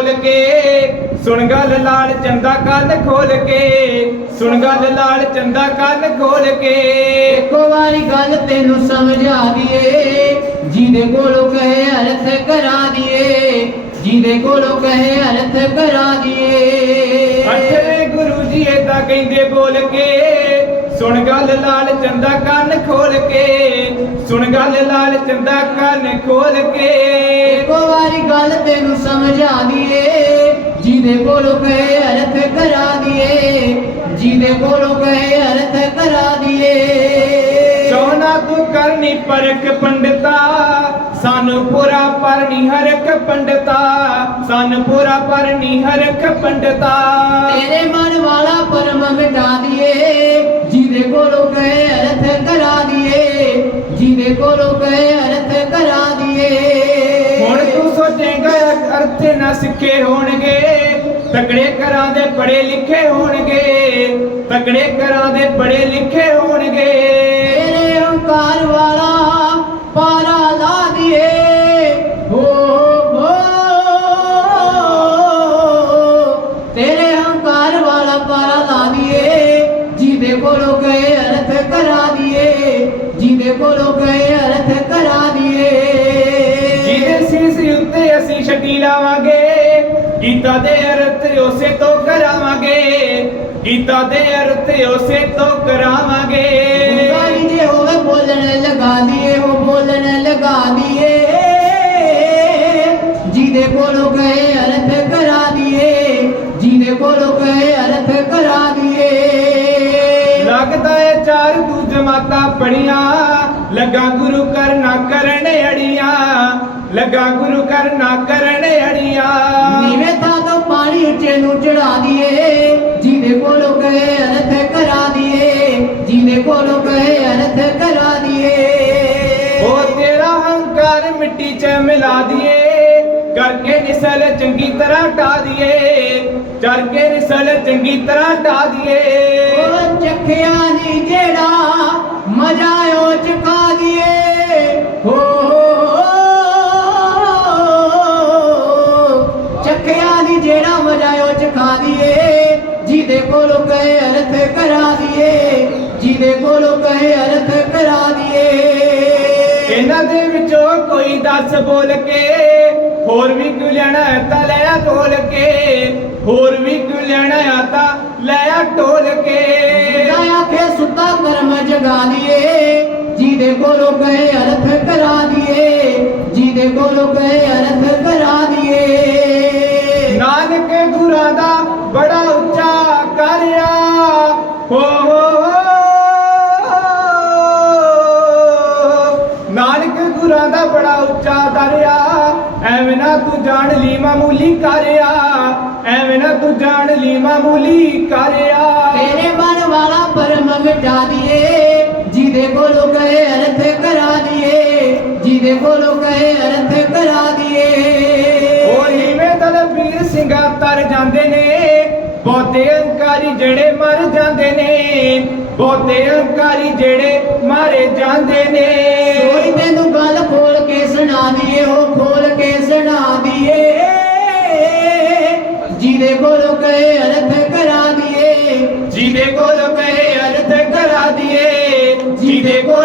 ਬੋਲ ਕੇ ਸੁਣ ਗੱਲ ਲਾਲ ਚੰਦਾ ਕੰਨ ਖੋਲ ਕੇ ਸੁਣ ਗੱਲ ਲਾਲ ਚੰਦਾ ਕੰਨ ਖੋਲ ਕੇ। ਇੱਕੋ ਵਾਰੀ ਗੱਲ ਤੈਨੂੰ ਸਮਝਾ ਦਈਏ ਜਿਹਦੇ ਕੋਲੋਂ ਕਹੇ ਅਰਥ ਕਰਾ ਦਈਏ ਜਿਹਦੇ ਕੋਲੋਂ ਕਹੇ ਅਰਥ ਕਰਾ ਦਈਏ ਅੱਠਵੇਂ ਗੁਰੂ ਜੀ ਏਦਾਂ ਕਹਿੰਦੇ ਬੋਲ ਕੇ ਸੁਣ ਗੱਲ ਲਾਲ ਚੰਦਾ ਕੰਨ ਖੋਲ ਕੇ ਸੁਣ ਗੱਲ ਲਾਲ ਚੰਦਾ ਕੰਨ ਖੋਲ ਕੇ। ਇੱਕੋ ਵਾਰੀ ਗੱਲ ਤੈਨੂੰ ਸਮਝਾ ਕੋਲੋਂ ਕਹੇ ਅਰਥ ਕਰਾ ਦਈਏ ਜਿਹਦੇ ਕੋਲੋਂ ਕਹੇ ਅਰਥ ਕਰਾ ਦਈਏ ਸੋਨਾ ਤੂੰ ਕਰਨੀ ਪਰਖ ਪੰਡਤਾ ਸਾਨੂੰ ਪੂਰਾ ਪਰਨੀ ਹਰਕ ਪੰਡਤਾ ਸਾਨੂੰ ਪੂਰਾ ਪਰਨੀ ਹਰਕ ਪੰਡਤਾ। ਤੇਰੇ ਮਨ ਵਾਲਾ ਪਰਮ ਮਿਟਾ ਦਈਏ ਜਿਹਦੇ ਕੋਲੋਂ ਕਹੇ ਅਰਥ ਕਰਾ ਦਈਏ ਜਿਹਦੇ ਕੋਲੋਂ ਕਹੇ ਅਰਥ ਕਰਾ ਦਈਏ ਹੁਣ ਤੂੰ ਸੋਚੇਂਗਾ ਅਰਥ ਨਾ ਸਿੱਖੇ ਹੋਣਗੇ ਤਕੜੇ ਘਰਾਂ ਦੇ ਪੜੇ ਲਿਖੇ ਹੋਣਗੇ ਤਕੜੇ ਘਰਾਂ ਦੇ ਪੜੇ ਲਿਖੇ ਹੋਣਗੇ। ਤੇਰੇ ਹੰਕਾਰ ਵਾਲਾ ਪਾਰਾ ਲਾ ਦਈਏ ਹੋ ਹੋ ਤੇਰੇ ਹੰਕਾਰ ਵਾਲਾ ਪਾਰਾ ਲਾ ਦਈਏ ਜਿਹਦੇ ਕੋਲੋਂ ਕਹੇ ਅਰਥ ਕਰਾ ਦਈਏ ਜਿਹਦੇ ਕੋਲੋਂ ਕਹੇ ਅਰਥ ਕਰਾ ਦਈਏ ਜਿਹਦੇ ਸੀਸ ਉੱਤੇ ਅਸੀਂ ਛੱਡੀ ਲਾਵਾਂਗੇ ਗੀਤਾ ਦੇ ਅਰਥ ਉਸੇ ਤੋਂ ਕਰਾਵਾਂਗੇ। ਗੀਤਾ ਦੇ ਅਰਥ ਉਸੇ ਤੋਂ ਕਰਾਵਾਂਗੇ। ਗਾਲੀ ਜੇ ਹੋਵੇ ਬੋਲਣ ਲਗਾ ਦਈਏ ਉਹ ਬੋਲਣ ਲਗਾ ਦਈਏ ਜਿਹਦੇ ਕੋਲੋਂ ਕਹੇ ਅਰਥ ਕਰਾ ਦਈਏ ਜਿਹਦੇ ਕੋਲੋਂ ਕਹੇ ਅਰਥ ਕਰਾ ਦਈਏ ਲੱਗਦਾ ਏ ਚਾਰ ਤੂੰ ਜਮਾਤਾਂ ਪੜੀਆਂ ਲੱਗਾ ਗੁਰੂ ਕਰਨਾ ਕਰਨ ਅੜੀਆਂ ਲੱਗਾ ਗੁਰੂ ਕਰਨਾ ਕਰਨ ਅੜੀਆਂ। ਨੂੰ ਚੜਾ ਦਈਏ ਜਿਹਦੇ ਕੋਲੋਂ ਕਹੇ ਅਰਥ ਕਰਾ ਦਈਏ ਜਿਹਦੇ ਕੋਲੋਂ ਕਹੇ ਅਰਥ ਕਰਾ ਦਈਏ ਉਹ ਤੇਰਾ ਹੰਕਾਰ ਮਿੱਟੀ 'ਚ ਮਿਲਾ ਦੀਏ ਕਰਕੇ ਨਿਸਲ ਚੰਗੀ ਤਰ੍ਹਾਂ ਢਾ ਦੀਏ ਚਰ ਕੇ ਨਿਸਲ ਚੰਗੀ ਤਰ੍ਹਾਂ ਢਾ ਦੀਏ ਉਹ ਚੱਖਿਆ ਨਹੀਂ ਜਿਹੜਾ ਜਿਹੜਾ ਮਜ਼ਾ ਉਹ ਚੁਕਾ ਦਈਏ ਜਿਹਦੇ ਕੋਲੋਂ ਕਹੇ ਅਰਥ ਕਰਾ ਦਈਏ ਜਿਹਦੇ ਕੋਲੋਂ ਕਹੇ ਅਰਥ ਕਰਾ ਦਈਏ ਇਹਨਾਂ ਦੇ ਵਿੱਚੋਂ ਕੋਈ ਦੱਸ ਬੋਲ ਕੇ ਹੋਰ ਵੀ ਕਿਉਂ ਲੈਣਾ ਤਾਂ ਲੈ ਆ ਢੋਲ ਕੇ ਹੋਰ ਵੀ ਕਿਉਂ ਲੈਣਾ ਤਾਂ ਲੈ ਆ ਢੋਲ ਕੇ। ਆਇਆ ਕੇ ਸੁੱਤਾ ਕਰਮ ਜਗਾ ਦਈਏ ਜਿਹਦੇ ਕੋਲੋਂ ਕਹੇ ਅਰਥ ਕਰਾ ਦਈਏ ਜਿਹਦੇ ਕੋਲੋਂ ਕਹੇ ਅਰਥ ਗੁਰਾਂ ਦਾ ਬੜਾ ਉੱਚਾ ਦਰਿਆ ਐਵੇਂ ਨਾ ਤੂੰ ਜਾਣ ਲਈ ਮਾਮੂਲੀ ਕਰਿਆ ਐਵੇਂ ਨਾ ਤੂੰ ਜਾਣ ਲਈ ਮਾਮੂਲੀ ਕਰਿਆ। ਤੇਰੇ ਮਨ ਵਾਲਾ ਪਰਮ ਮਿਟਾ ਦਈਏ ਜਿਹਦੇ ਕੋਲੋਂ ਕਹੇ ਅਰਥ ਕਰਾ ਦਈਏ ਜਿਹਦੇ ਕੋਲੋਂ ਕਹੇ ਅਰਥ ਕਰਾ ਦਈਏ ਉਹ ਨੀਵੇਂ ਦਲਬੀਰ ਸਿੰਘਾ ਤਰ ਜਾਂਦੇ ਨੇ ਬਹੁਤੇ ਅੰਕਾਰੀ ਜਿਹੜੇ ਮਰ ਜਾਂਦੇ ਨੇ ਬਹੁਤੇ ਅੰਕਾਰੀ ਜਿਹੜੇ ਮਾਰੇ ਜਾਂਦੇ ਨੇ। ਜਿਹਦੇ ਕੋਲੋਂ ਕਹੇ ਅਰਥ ਕਰਾ ਦਈਏ ਜਿਹਦੇ ਕੋਲ ਕਹੇ ਅਰਥ ਕਰਾ ਦੀਏ ਜਿਹਦੇ ਕੋਲ